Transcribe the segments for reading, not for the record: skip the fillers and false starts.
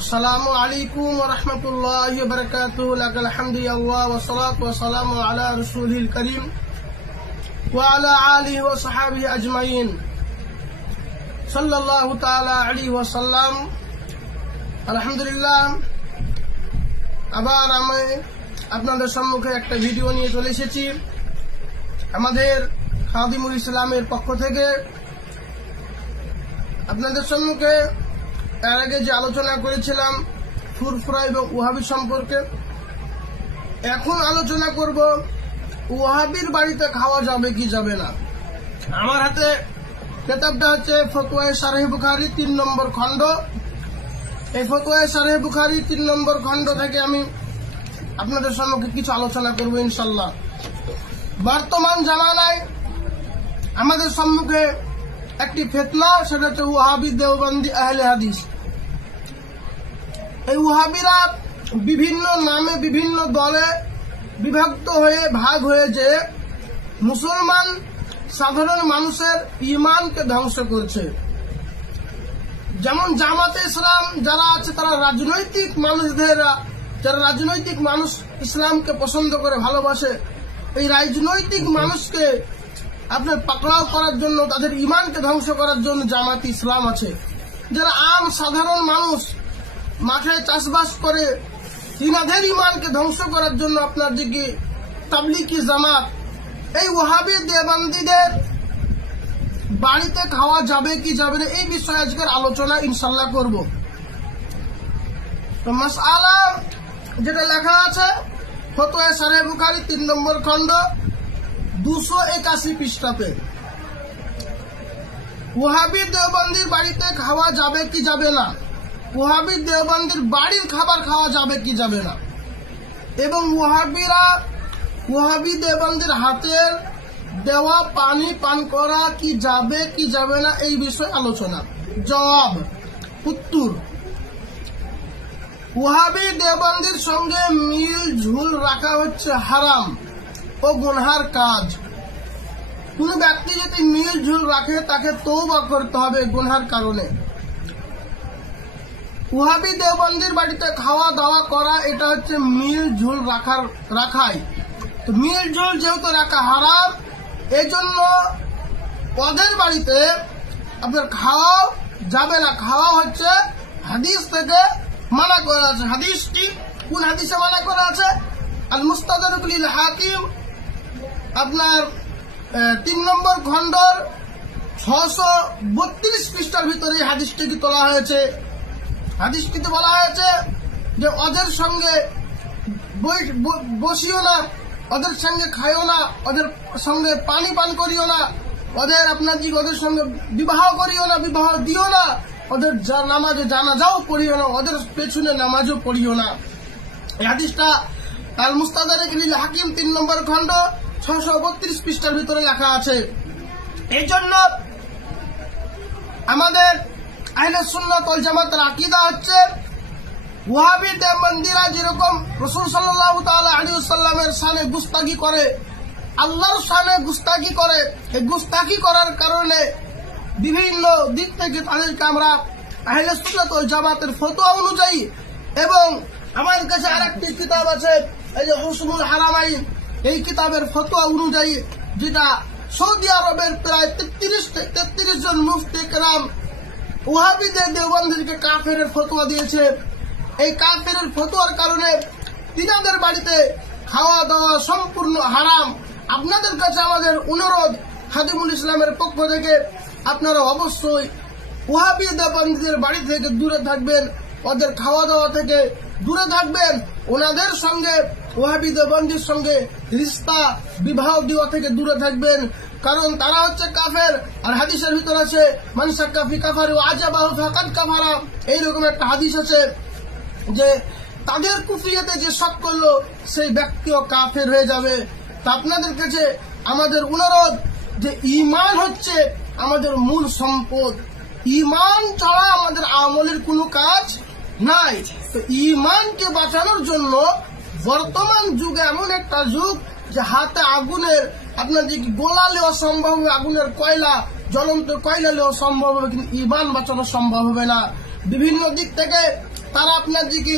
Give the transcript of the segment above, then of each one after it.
আসসালামু আলাইকুম ওয়া রাহমাতুল্লাহি ওয়া বারাকাতুহু। লাকাল হামদু ইয়া আল্লাহ ওয়া সালাতু ওয়া সালামু আলা রাসূলিল কারীম ওয়া আলা আলিহি ওয়া সাহবিহি আজমাইন সাল্লাল্লাহু তাআলা আলাইহি ওয়া সাল্লাম। আলহামদুলিল্লাহ, আবার আমি আপনাদের সম্মুখে একটা ভিডিও নিয়ে চলে এসেছি। আমাদের খাদিমুল ইসলামের পক্ষ থেকে আপনাদের সম্মুখে এর আগে যে আলোচনা করেছিলাম ফুরফুরা এবং ওয়াহাবি সম্পর্কে, এখন আলোচনা করব ওয়াহাবির বাড়িতে খাওয়া যাবে কি যাবে না। আমার হাতে কিতাবটা হচ্ছে ফতোয়ায়ে শারহে বুখারী ৩ নম্বর খণ্ড। এই ফতোয়ায়ে শারহে বুখারী ৩ নম্বর খণ্ড থেকে আমি আপনাদের সম্মুখে কিছু আলোচনা করব ইনশাআল্লাহ। বর্তমান জামানায় আমাদের সম্মুখে একটি ফিতনা, সেটা হচ্ছে ওয়াহাবি দেওবন্দি আহলে হাদিস। এই ওয়াহাবিরা বিভিন্ন নামে বিভিন্ন দলে বিভক্ত হয়ে ভাগ হয়ে যে মুসলমান সাধারণ মানুষের ঈমানকে ধ্বংস করছে। যেমন জামাতে ইসলাম যারা আছে, তারা রাজনৈতিক মানুষ ইসলামকে পছন্দ করে ভালোবাসে, এই রাজনৈতিক মানুষকে আপনার পাকড়াও করার জন্য, তাদের ঈমানকে ধ্বংস করার জন্য জামাতে ইসলাম আছে। যারা আম সাধারণ মানুষ মাঠে চাষবাস করে, তিনাদের ঈমানকে ধ্বংস করার জন্য আপনার দিকে তাবলিগি জামাত। এই ওয়াহাবি দেওবন্দীদের বাড়িতে খাওয়া যাবে কি যাবে না, এই বিষয়ে আজকের আলোচনা ইনশাআল্লাহ করব। তো মাসআলা যেটা লেখা আছে ফতোয়া শারহে বুখারী ৩ নম্বর খণ্ড ২৮১ পৃষ্ঠাতে, ওয়াহাবি দেওবন্দির বাড়িতে খাওয়া যাবে কি যাবে না, ওয়াহাবি দেওবন্দির বাড়ির খাবার খাওয়া যাবে কি যাবে না, এবং ওয়াহাবি দেওবন্দির হাতের দেওয়া পানি পান করা কি যাবে না, এই বিষয়ে আলোচনা। জবাব, উত্তর: ওয়াহাবি দেওবন্দির সঙ্গে মিল ঝুল রাখা হচ্ছে হারাম ও গুনহার কাজ। কোন ব্যক্তি যদি মিল ঝুল রাখে, তাকে তওবা করতে হবে গুনহার কারণে। ওয়াহাবি দেওবন্দির বাড়িতে খাওয়া দাওয়া করা, এটা হচ্ছে মিল ঝুল রাখাই। তো মিল ঝুল যেহেতু রাখা হারাম, এই জন্য ওদের বাড়িতে আপনার খাওয়া যাবে না। খাওয়া হচ্ছে হাদিস থেকে মানা করা আছে। হাদিসটি কোন হাদিসে মানা করা আছে? আল মুস্তাদরাক লিল হাকিম আপনার ৩ নম্বর খণ্ডর ৬৩২ পৃষ্ঠার ভিতরে হাদিসটি তোলা হয়েছে। হাদিসটিতে বলা হয়েছে যে ওদের সঙ্গে বসিও না, ওদের সঙ্গে খাইও না, ওদের সঙ্গে পানি পান করিও না, ওদের সঙ্গে বিবাহ করিও না, বিবাহ দিও না, ওদের নামাজে জানাজাও পড়িও না, ওদের পেছনে নামাজও পড়িও না। এই হাদিসটা আল মুস্তাদরাক লিল হাকিম ৩ নম্বর খণ্ড ৬৩২ পৃষ্ঠার ভিতরে লেখা আছে। এই জন্য আমাদের আহলে সুন্নাত ওয়াল জামাতের আকীদা হচ্ছে, ওয়াহাবি দেওবন্দীরা যেরকম রাসূল সাল্লাল্লাহু তাআলা আলাইহি ওয়াসাল্লামের শানে গুস্তাখি করে, আল্লাহর শানে গুস্তাখি করে, এই গুস্তাখি করার কারণে বিভিন্ন দিক থেকে তাদেরকে আমরা আহলে সুন্নাত ওয়াল জামাতের ফতোয়া অনুযায়ী, এবং আমার কাছে আরেকটি কিতাব আছে, এই যে হুসমুল হারামাইন, এই কিতাবের ফতোয়া অনুযায়ী, যেটা সৌদি আরবের প্রায় ৩৩ জন মুফতি কেরাম ওয়াহাবিদের দেওবন্দীকে কাফেরের ফতোয়া দিয়েছে। এই কাফেরের ফতোয়ার কারণে তিনাদের বাড়িতে খাওয়া দাওয়া সম্পূর্ণ হারাম। আপনাদের কাছে আমাদের অনুরোধ, খাদিমুল ইসলামের পক্ষ থেকে আপনারা অবশ্যই ওয়াহাবি দেওবন্দীদের বাড়ি থেকে দূরে থাকবেন, ওদের খাওয়া দাওয়া থেকে দূরে থাকবেন, ওনাদের সঙ্গে ওয়াহাবি দেওবন্দির সঙ্গে রিশতা বিবাহ দেওয়া থেকে দূরে থাকবেন, কারণ তারা হচ্ছে কাফের। আর হাদিসের ভিতর আছে মান শাক্কা ফি কাফারি ওয়া আজাবাহু ফাকাদ কাফারা, এইরকম একটা হাদিস আছে যে তাদের কুফরিয়াতে যে শক করলো, সেই ব্যক্তিও কাফের হয়ে যাবে। তা আপনাদের কাছে আমাদের অনুরোধ যে ঈমান হচ্ছে আমাদের মূল সম্পদ। ঈমান ছাড়া আমাদের আমলের কোনো কাজ নাই। তো ঈমানকে বাঁচানোর জন্য বর্তমান যুগে এমন একটা যুগ যে হাতে আগুনের আপনার যে গোলা লেওয়া সম্ভব হবে, আগুনের কয়লা, জ্বলন্ত কয়লা লেওয়া সম্ভব হবে, কিন্তু ঈমান বাঁচানো সম্ভব হবে না। বিভিন্ন দিক থেকে তারা আপনার দিকে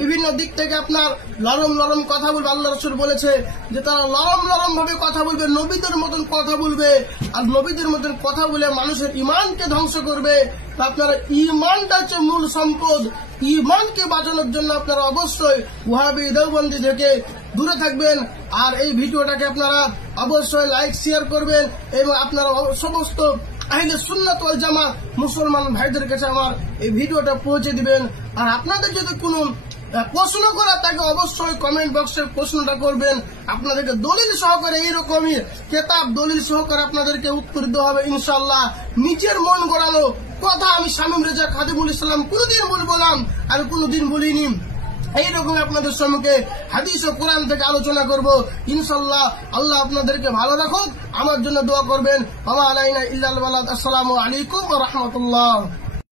বিভিন্ন দিক থেকে আপনার নরম নরম কথা বলবে। আল্লাহ রাসূল বলেছে যে তারা নরম নরম ভাবে কথা বলবে, নবীদের মতন কথা বলবে, আর নবীদের মতন কথা বলে মানুষের ইমানকে ধ্বংস করবে। তো আপনারা ইমানটা হচ্ছে মূল সম্পদ, ইমানকে বাঁচানোর জন্য আপনারা অবশ্যই ওয়াহাবি দেওবন্দি থেকে দূরে থাকবেন। আর এই ভিডিওটাকে আপনারা অবশ্যই লাইক শেয়ার করবেন এবং আপনারা সমস্ত আহলে সুন্নাত ওয়াল জামাত মুসলমান ভাইদের কাছে আমার এই ভিডিওটা পৌঁছে দিবেন। আর আপনাদের যদি কোনো প্রশ্ন করা তাকে অবশ্যই কমেন্ট বক্সে প্রশ্নটা করবেন। আপনাদেরকে দলিল সহকারে এইরকমই কেতাব দলিল সহকারে আপনাদেরকে উত্তর দেওয়া হবে ইনশাআল্লাহ। নিজের মন গড়ানো কথা আমি শামীম রেজা খাদিমুল ইসলাম কোনদিন বললাম আর কোনদিন বলিনি। এইরকম আপনাদের সম্মুখে হাদিস ও কোরআন থেকে আলোচনা করব ইনশাআল্লাহ। আল্লাহ আপনাদেরকে ভালো রাখুক, আমার জন্য দোয়া করবেন। ওয়া মা আলাইনা ইল্লাল বালাগ। আসসালামু আলাইকুম ওয়া রাহমাতুল্লাহ।